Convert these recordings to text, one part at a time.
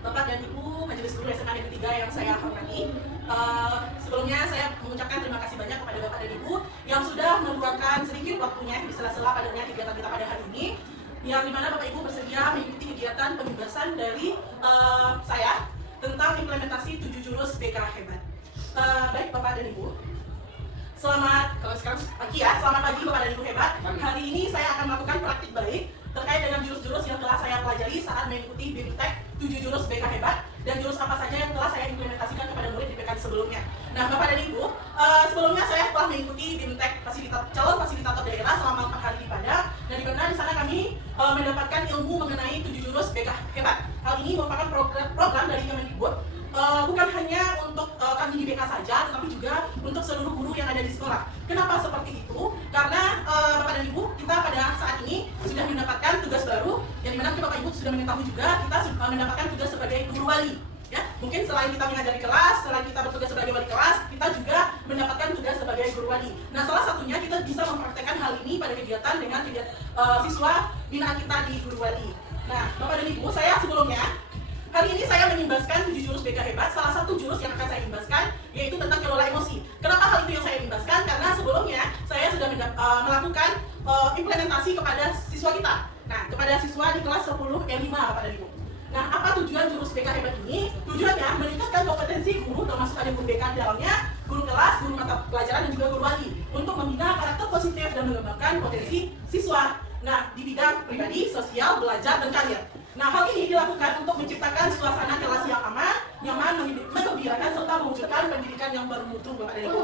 Bapak dan Ibu Majelis Guru SMA Negeri 3 yang saya hormati. Sebelumnya saya mengucapkan terima kasih banyak kepada Bapak dan Ibu yang sudah meluangkan sedikit waktunya di sela-sela padatnya kegiatan kita pada hari ini, yang dimana Bapak Ibu bersedia mengikuti kegiatan pembebasan dari saya tentang implementasi 7 jurus BK Hebat. Baik Bapak dan Ibu, selamat pagi Bapak dan Ibu hebat. Hari ini saya akan melakukan praktik baik terkait dengan jurus-jurus yang telah saya pelajari saat mengikuti BIMTEK 7 jurus BK Hebat, dan jurus apa saja yang telah saya implementasikan kepada murid di PKN sebelumnya. Nah Bapak dan Ibu, sebelumnya saya telah mengikuti BIMTEK calon fasilitator daerah selama 4 hari di Padang, dan di mana di sana kami mendapatkan ilmu mengenai 7 jurus BK Hebat. Hal ini merupakan program dari Kemendikbud, bukan hanya untuk kami di BK saja, tetapi juga untuk seluruh guru yang ada di sekolah. Kenapa seperti itu? Karena Bapak dan Ibu, kita pada saat ini sudah mendapatkan tugas baru, yang dimana Bapak Ibu sudah mengetahui juga, kita mendapatkan tugas sebagai guru wali. Ya, mungkin selain kita mengajar di kelas, selain kita bertugas sebagai wali kelas, kita juga mendapatkan tugas sebagai guru wali. Nah, salah satunya kita bisa mempraktekkan hal ini pada kegiatan dengan siswa binaan kita di guru wali. Nah, Bapak dan Ibu, saya sebelumnya hari ini saya mengimbaskan 7 jurus BK Hebat. Salah satu jurus yang akan saya imbaskan yaitu tentang kelola emosi. Kenapa hal itu yang saya imbaskan? Karena sebelumnya saya sudah melakukan implementasi kepada siswa kita. Nah, kepada siswa di kelas 10 E5 Bapak dan Ibu. Nah, apa tujuan jurus BK Hebat ini? Tujuannya meningkatkan kompetensi guru, termasuk ada guru BK di dalamnya, guru kelas, guru mata pelajaran, dan juga guru wali, untuk membina karakter positif dan mengembangkan potensi siswa. Nah, di bidang pribadi, sosial, belajar, dan karir. Nah, hal ini dilakukan untuk menciptakan suasana kelas yang aman, nyaman, menggembirakan, serta mewujudkan pendidikan yang bermutu, Bapak dan Ibu.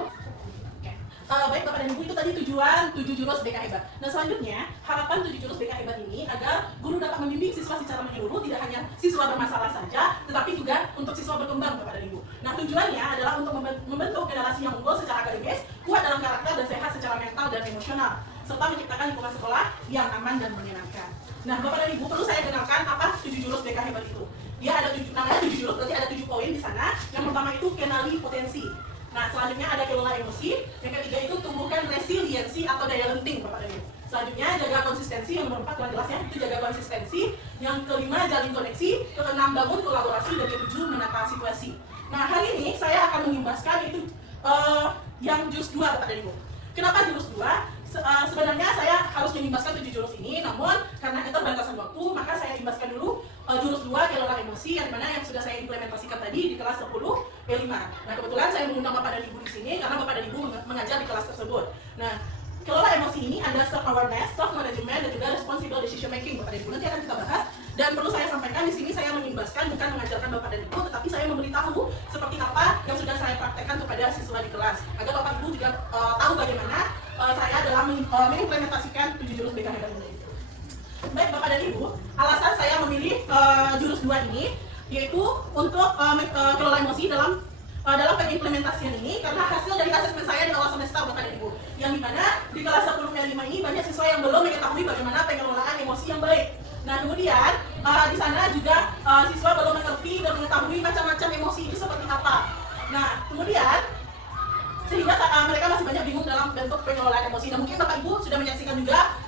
Baik Bapak dan Ibu, itu tadi tujuan 7 jurus BK Hebat. Nah, selanjutnya, harapan 7 jurus BK Hebat ini agar guru dapat membimbing siswa secara menyeluruh, tidak hanya siswa bermasalah saja, tetapi juga untuk siswa berkembang, Bapak dan Ibu. Nah, tujuannya adalah untuk membentuk generasi yang unggul secara akademis, kuat dalam karakter, dan sehat secara mental dan emosional, serta menciptakan lingkungan sekolah yang aman dan menyenangkan. Nah, Bapak dan Ibu, perlu saya kenalkan apa 7 jurus BK Hebat itu. Dia ada namanya 7 jurus, berarti ada 7 poin di sana. Yang pertama itu kenali potensi. Nah, selanjutnya ada kelola emosi. Yang ketiga itu tumbuhkan resiliensi atau daya lenting, Bapak dan Ibu. Selanjutnya jaga konsistensi, yang nomor 4 jelasnya itu jaga konsistensi. Yang kelima jalin koneksi, keenam bangun kolaborasi, dan ketujuh menata situasi. Nah, hari ini saya akan mengimbaskan itu yang jurus 2, Bapak dan Ibu. Kenapa jurus 2? Sebenarnya saya harus mengimbaskan 7 jurus ini, namun karena keterbatasan waktu, maka saya imbaskan dulu jurus 2 kelola emosi, yang mana yang sudah saya implementasikan tadi di kelas 10 E5. Nah, kebetulan saya mengundang Bapak dan Ibu di sini karena Bapak dan Ibu mengajar di kelas tersebut. Nah, kelola emosi ini ada self awareness, self management, dan juga responsible decision making, Bapak dan Ibu. Nanti akan kita bahas. Dan perlu saya sampaikan di sini, saya mengimbaskan bukan mengajarkan Bapak dan Ibu, tetapi saya memberitahu seperti apa yang sudah saya praktekkan kepada siswa di kelas, agar Bapak Ibu juga tahu bagaimana saya dalam mengimplementasikan 7 jurus BK Hebat ini. Baik Bapak dan Ibu, alasan saya memilih jurus 2 ini yaitu untuk kelola emosi dalam pengimplementasian ini, karena hasil dari asesmen saya di awal semester, Bapak dan Ibu, yang dimana di kelas 10 E5 ini banyak siswa yang belum mengetahui bagaimana pengelolaan emosi yang baik. Nah, kemudian di sana juga siswa belum mengerti dan mengetahui macam-macam emosi itu seperti apa. Nah, kemudian sehingga mereka masih banyak bingung dalam bentuk pengelolaan emosi. Dan mungkin Bapak Ibu sudah menyaksikan juga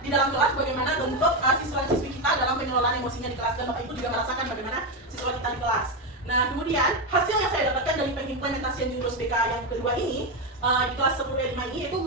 di dalam kelas bagaimana bentuk siswa-siswi kita dalam pengelolaan emosinya di kelas, dan Bapak Ibu juga merasakan bagaimana siswa kita di kelas. Nah, kemudian hasil yang saya dapatkan dari pengimplementasian jurus BK yang kedua ini di kelas 10 E5 ini yaitu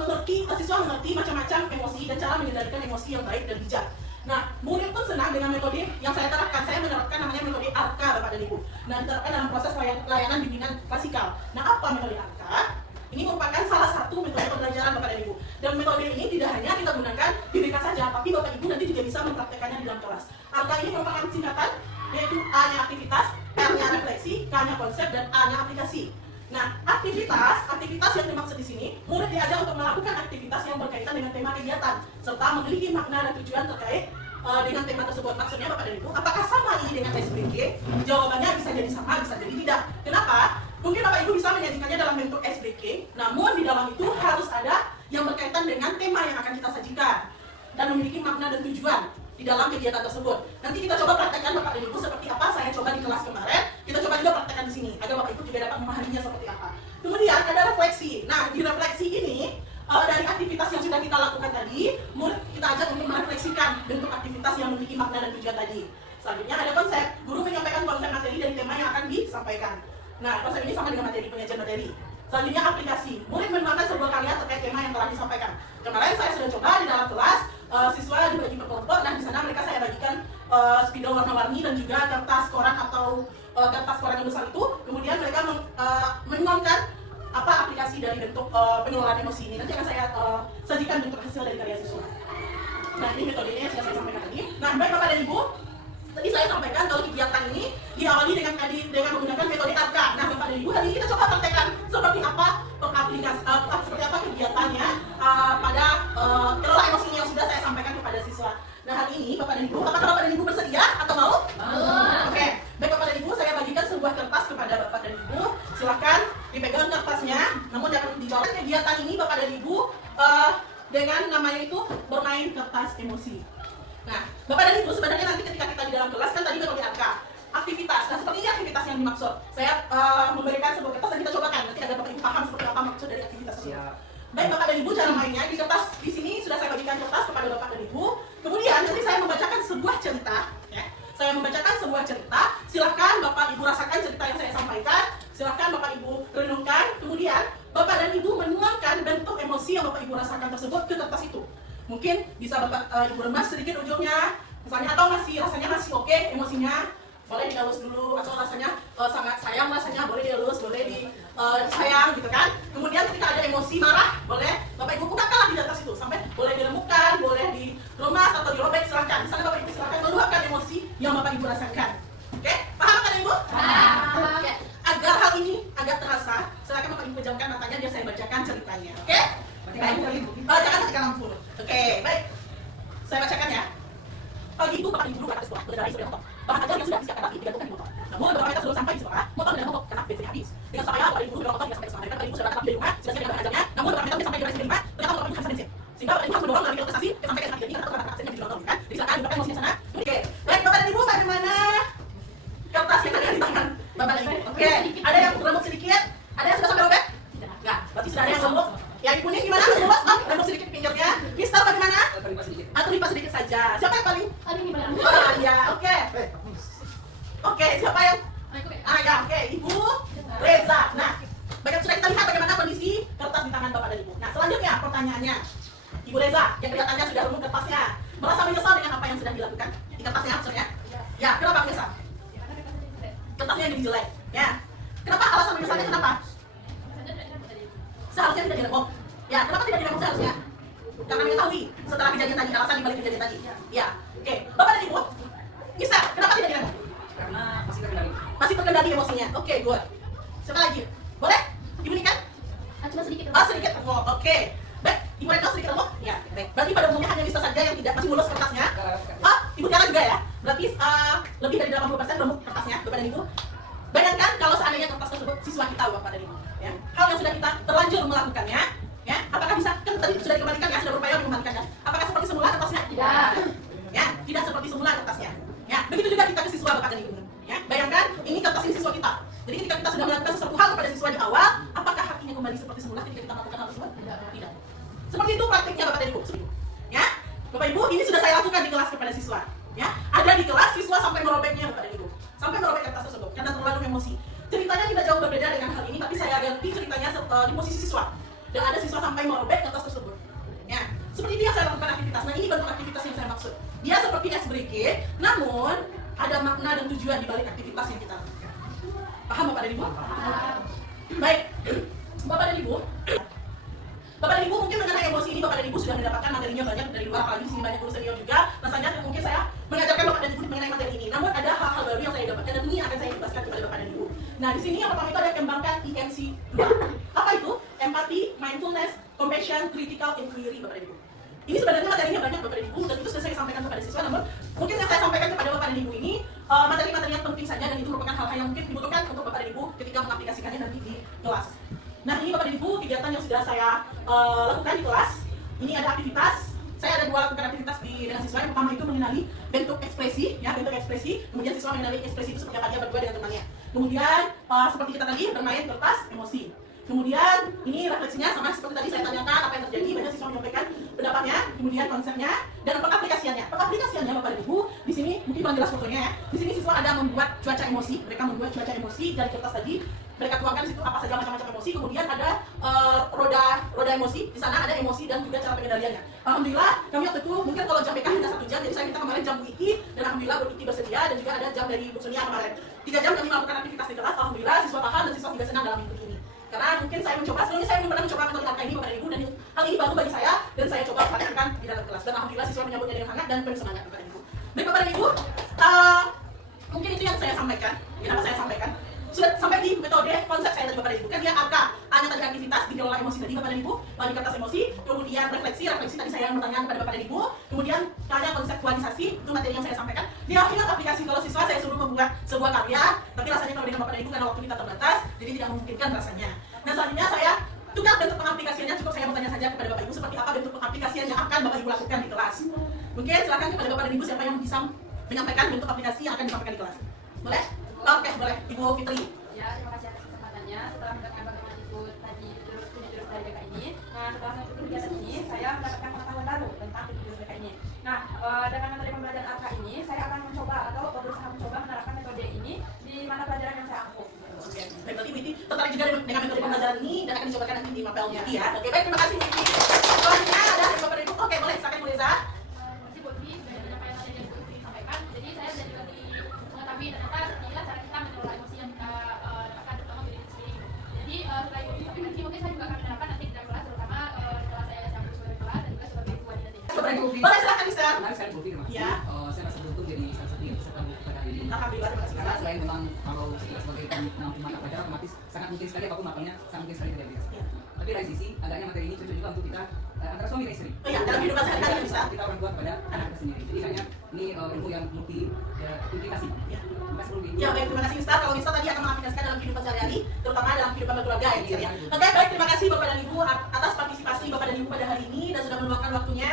siswa mengerti macam-macam emosi dan cara mengendalikan emosi yang baik dan bijak. Nah, murid pun senang dengan metode yang saya terapkan. Saya menerapkan namanya metode ARKA, Bapak dan Ibu. Nah, diterapkan dalam proses layanan bimbingan klasikal. Nah, apa metode ARKA? Ini merupakan salah satu metode pembelajaran, Bapak dan Ibu. Dan metode ini tidak hanya kita gunakan di BK saja, tapi Bapak Ibu nanti juga bisa mempraktekannya di dalam kelas. ARKA ini merupakan singkatan, yaitu A-nya aktivitas, R-nya refleksi, K-nya konsep, dan A-nya aplikasi. Nah, aktivitas yang dimaksud di sini, murid diajar untuk melakukan aktivitas yang berkaitan dengan tema kegiatan, serta memiliki makna dan tujuan terkait dengan tema tersebut. Maksudnya Bapak dan Ibu, apakah sama ini dengan SBK? Jawabannya bisa jadi sama, bisa jadi tidak. Kenapa? Mungkin Bapak Ibu bisa menyajikannya dalam bentuk SBK, namun di dalam itu harus ada yang berkaitan dengan tema yang akan kita sajikan dan memiliki makna dan tujuan di dalam kegiatan tersebut. Nanti kita coba praktekkan Bapak dan Ibu seperti apa saya coba di kelas kemarin. Kita coba juga praktekkan di sini agar Bapak Ibu juga dapat memahaminya seperti apa. Kemudian ada refleksi. Nah, di refleksi ini dari aktivitas yang sudah kita lakukan tadi, murid kita ajak untuk merefleksikan bentuk aktivitas yang memiliki makna dan tujuan tadi. Selanjutnya ada konsep. Guru menyampaikan konsep konsep ini sama dengan materi penyajian materi. Selanjutnya aplikasi. Murid menemukan sebuah karya terkait tema yang telah disampaikan. Kemarin saya sudah coba di dalam kelas, siswa dibagi per kelompok. Nah di sana mereka saya bagikan spidol warna-warni dan juga kertas koran atau kertas koran yang besar itu. Kemudian mereka menuangkan apa aplikasi dari bentuk pengelolaan emosi ini. Nanti akan saya sajikan bentuk hasil dari karya siswa. Nah ini metodenya yang sudah saya sampaikan tadi. Nah baik Bapak dan Ibu, tadi saya sampaikan kalau kegiatan ini diawali dengan menggunakan metode ARKA. Nah Bapak dan Ibu, hari ini kita coba praktekkan seperti apa seperti apa kegiatannya pada kelola emosinya yang sudah saya sampaikan kepada siswa. Nah hari ini Bapak dan Ibu, apakah Bapak dan Ibu bersedia atau mau? Oke, baik Bapak dan Ibu, saya bagikan sebuah kertas kepada Bapak dan Ibu. Silakan dipegang kertasnya, namun jangan dibawa. Kegiatan ini Bapak dan Ibu dengan namanya itu bermain kertas emosi. Nah, Bapak dan Ibu sebenarnya nanti ketika kita di dalam kelas kan tadi metode ARKA, aktivitas. Nah, seperti ini aktivitas yang dimaksud. Saya memberikan sebuah kertas dan kita cobakan. Nanti agar Bapak Ibu paham seperti apa maksud dari aktivitas tersebut. Baik Bapak dan Ibu, cara mainnya di kertas di sini sudah saya bagikan kertas kepada Bapak dan Ibu. Kemudian nanti saya membacakan sebuah cerita, ya. Saya membacakan sebuah cerita. Silahkan Bapak Ibu rasakan cerita yang saya sampaikan. Silahkan Bapak Ibu renungkan. Kemudian Bapak dan Ibu menuangkan bentuk emosi yang Bapak Ibu rasakan tersebut ke kertas itu. Mungkin bisa Bapak Ibu remas sedikit ujungnya, misalnya, atau rasanya masih oke emosinya, boleh dielus dulu, atau rasanya sangat sayang rasanya, boleh dielus, boleh sayang gitu kan. Kemudian ketika ada emosi marah, boleh Bapak Ibu bukakanlah di atas itu, sampai boleh diremukkan, boleh diremas atau dirobek, silahkan. Misalnya Bapak Ibu silahkan meluapkan emosi yang Bapak Ibu rasakan. Oke, paham kan Ibu? Paham. Oke. Agar hal ini agak terasa, silakan Bapak Ibu pejamkan matanya biar saya bacakan ceritanya. Oke? Baik. Jangan matikan lampu. Oke, baik. Saya bacakan ya. Pagi itu Bapak Ibu dulu berangkat ke sekolah, berlari sepeda motor. Bahan ajar yang sudah disiapkan rapi digantungkan di motor. Namun beberapa meter sebelum sampai di sekolah, motor mendadak mogok karena bensin habis. Dengan supaya Bapak Ibu dorong motor hingga sampai ke sekolah. Bapak Ibu sudah berangkat dari rumah, sudah siap dengan bahan ajarnya. Namun beberapa meter sampai di garasi kelima, ternyata motor Ibu habis bensin. Sehingga Bapak Ibu harus mendorong melalui prestasi sampai ke garasi ketiga karena terkena aksennya di jalan kan. Jadi silakan dibuka emosinya sana. Oke, baik Bapak dan Ibu, bagaimana kertas yang ada di tangan Bapak dan Ibu? Oke, ada yang remuk sedikit, ada yang sudah sampai robek? Enggak, berarti sudah ada yang remuk. Yang kuning gimana? Remuk sedikit di pinggirnya. Mister bagaimana? Atau lipat sedikit saja. Siapa yang paling? Oh iya, oke. Oke, siapa yang? Ya, oke. Ibu Reza. Nah, sudah kita lihat bagaimana kondisi kertas di tangan Bapak dan Ibu. Nah, selanjutnya pertanyaannya. Ibu Reza, yang kelihatannya sudah remuk kertasnya, merasa menyesal dengan apa yang sudah dilakukan di kertasnya maksudnya? Ya, kenapa menyesal? Kertasnya jadi jelek. Ya. Kenapa alasan menyesalnya kenapa? Seharusnya tidak diremuk. Ya, kenapa tidak diremuk seharusnya? Karena mengetahui setelah kejadian tadi, alasan dibalik kejadian tadi. Ya, oke. Bapak dan Ibu, bisa. Kenapa tidak diremuk? Karena masih terkendali. Masih terkendali emosinya. Oke, good. Siapa lagi? Boleh? Ibu Nika? Cuma sedikit. Sedikit remuk. Oke. Baik, Ibu Reno sedikit remuk? Ya, baik. Berarti pada umumnya hanya Mister saja yang tidak masih mulus kertasnya. Ibu Tiara juga ya? Berarti lebih dari 80% remuk kertasnya, Bapak dan Ibu. Bayangkan kalau seandainya kertas tersebut siswa kita, Bapak dan Ibu, ya. Hal yang sudah kita terlanjur melakukannya, ya. Apakah bisa? Kan tadi sudah dikembalikan ya, sudah berupaya dikembalikan ya. Apakah seperti semula kertasnya? Tidak. Ya, tidak seperti semula kertasnya. Ya, begitu juga kita ke siswa Bapak dan Ibu. Ya, bayangkan ini kertas ini siswa kita. Jadi ketika kita sudah melakukan sesuatu hal kepada siswa di awal, apakah hatinya kembali seperti semula ketika kita melakukan hal tersebut? Tidak. Seperti itu praktiknya Bapak dan Ibu. Ya, Bapak Ibu, ini sudah saya lakukan di kelas kepada siswa. Ya, ada di kelas siswa sampai merobeknya Bapak dan Ibu. Sampai merobek kertas tersebut karena terlalu emosi. Ceritanya tidak jauh berbeda dengan hal ini, tapi saya ganti ceritanya di posisi siswa. Dan ada siswa sampai merobek kertas tersebut. Ya, seperti ini yang saya lakukan aktivitas. Nah, ini bentuk aktivitas yang saya maksud. Dia seperti es briquet, namun ada makna dan tujuan di balik aktivitas yang kita lakukan. Paham Bapak dan Ibu? Baik, Bapak dan Ibu. Bapak dan Ibu mungkin mengenai emosi ini Bapak dan Ibu sudah mendapatkan materinya banyak dari luar, apalagi di sini banyak guru senior juga. Rasanya mungkin saya mengajarkan Bapak dan Ibu mengenai materi ini. Namun ada hal-hal baru yang saya dapatkan dan ini akan saya jelaskan kepada Bapak dan Ibu. Nah, di sini yang pertama itu ada kembangkan EMC 2. Apa itu? Empathy, mindfulness, compassion, critical inquiry Bapak dan Ibu. Ini sebenarnya materinya banyak Bapak dan Ibu dan itu sudah saya sampaikan kepada siswa. Namun mungkin yang saya sampaikan kepada Bapak dan Ibu ini materi-materi yang penting saja dan itu merupakan hal-hal yang mungkin dibutuhkan untuk Bapak dan Ibu ketika mengaplikasikannya nanti di kelas. Nah, ini Bapak dan Ibu kegiatan yang sudah saya lakukan di kelas. Ini ada aktivitas. Saya ada 2 lakukan aktivitas dengan siswa. Yang pertama itu mengenali bentuk ekspresi, ya bentuk ekspresi. Kemudian siswa mengenali ekspresi itu seperti apa dia berdua dengan temannya. Kemudian seperti kita tadi bermain kertas emosi. Kemudian ini refleksinya sama seperti tadi saya tanyakan apa yang terjadi, banyak siswa menyampaikan pendapatnya, kemudian konsepnya dan pengaplikasiannya. Pengaplikasiannya Bapak dan Ibu di sini mungkin kurang jelas fotonya ya. Di sini siswa ada membuat cuaca emosi, mereka membuat cuaca emosi dari kertas tadi. mereka tuangkan di situ apa saja macam-macam emosi. Kemudian ada roda emosi, di sana ada emosi dan juga cara pengendaliannya. Alhamdulillah kami waktu itu mungkin kalau jam PK hanya 1 jam, jadi saya minta kemarin jam Bu Iki, dan alhamdulillah Bu Iki bersedia, dan juga ada jam dari Bu Sonia kemarin. 3 jam kami melakukan aktivitas di kelas. Alhamdulillah siswa paham dan siswa juga senang dalam minggu ini. Karena mungkin saya mencoba, sebelumnya saya belum pernah mencoba metode angka ini Bapak dan Ibu, dan hal ini baru bagi saya, dan saya coba praktekkan di dalam kelas. Dan alhamdulillah siswa menyambutnya dengan hangat dan penuh semangat Bapak dan Ibu. Baik Bapak dan Ibu, mungkin itu yang saya sampaikan. Kenapa saya sampaikan? Sudah sampai di metode konsep saya tadi Bapak dan Ibu. Kan dia AK, A-nya tadi aktivitas, dikelola emosi tadi Bapak dan Ibu, di kertas emosi, kemudian refleksi tadi saya yang bertanya kepada Bapak dan Ibu, kemudian K-nya konseptualisasi, itu materi yang saya sampaikan. Di akhir aplikasi kalau siswa saya suruh membuat sebuah karya, tapi rasanya kalau dengan Bapak dan Ibu karena waktu kita terbatas, jadi tidak memungkinkan rasanya. Dan selanjutnya saya tukar bentuk pengaplikasiannya, cukup saya bertanya saja kepada Bapak Ibu seperti apa bentuk pengaplikasian yang akan Bapak Ibu lakukan di kelas. Mungkin silakan kepada Bapak dan Ibu siapa yang bisa menyampaikan bentuk aplikasi yang akan disampaikan di kelas. Boleh? Oke, boleh. Ibu Fitri. Ya, terima kasih atas kesempatannya. Setelah mendengar bagaimana ikut tadi jurus-jurus dari BK ini, nah setelah mengikuti kegiatan ini, saya mendapatkan pengetahuan baru tentang jurus BK ini. Nah, dengan metode pembelajaran ARKA ini, saya akan mencoba atau berusaha mencoba menerapkan metode ini di mana pelajaran yang saya ampuh. Oke, baik, berarti Bu Iti tertarik juga dengan metode pembelajaran ini dan akan dicobakan nanti di Mapel Iti ya. Oke, baik, terima kasih Bu Iti. Selanjutnya ada dari Bapak dan Ibu. Oke, boleh, silakan Bu Reza. Terima kasih Bu Iti, sudah menyampaikan materi yang Bu Iti sampaikan. Jadi saya jadi lebih mengetahui ternyata inilah cara kita mengelola emosi yang kita dapatkan terutama dari diri sendiri. Jadi setelah Ibu Iti sampaikan ini mungkin saya juga akan menerapkan nanti di dalam kelas, terutama setelah saya campur sebagai kelas dan juga sebagai ketua di nanti. Bapak Ibu. Boleh, silakan Mister. Menarik sekali Bu Iti, terima kasih. Ya. Saya merasa beruntung jadi salah satu yang peserta Bu pada hari ini. Alhamdulillah, terima kasih. Karena selain memang kalau kita sebagai penampu mata pelajaran otomatis sangat mungkin sekali apapun mapelnya sangat mungkin sekali tidak bisa. Ya. Tapi dari sisi agaknya materi ini cocok juga untuk kita antara suami dan istri. Oh iya, dalam kehidupan sehari-hari bisa. Kita orang tua kepada anak kita sendiri. Jadi kayaknya ini ilmu yang multi implikasi. Ya. Terima kasih Bu Iti. Ya baik, terima kasih Mister. Kalau Mister tadi akan mengaplikasikan dalam kehidupan sehari-hari, terutama dalam kehidupan berkeluarga ya Mister ya. Oke, baik, terima kasih Bapak dan Ibu atas partisipasi Bapak dan Ibu pada hari ini dan sudah meluangkan waktunya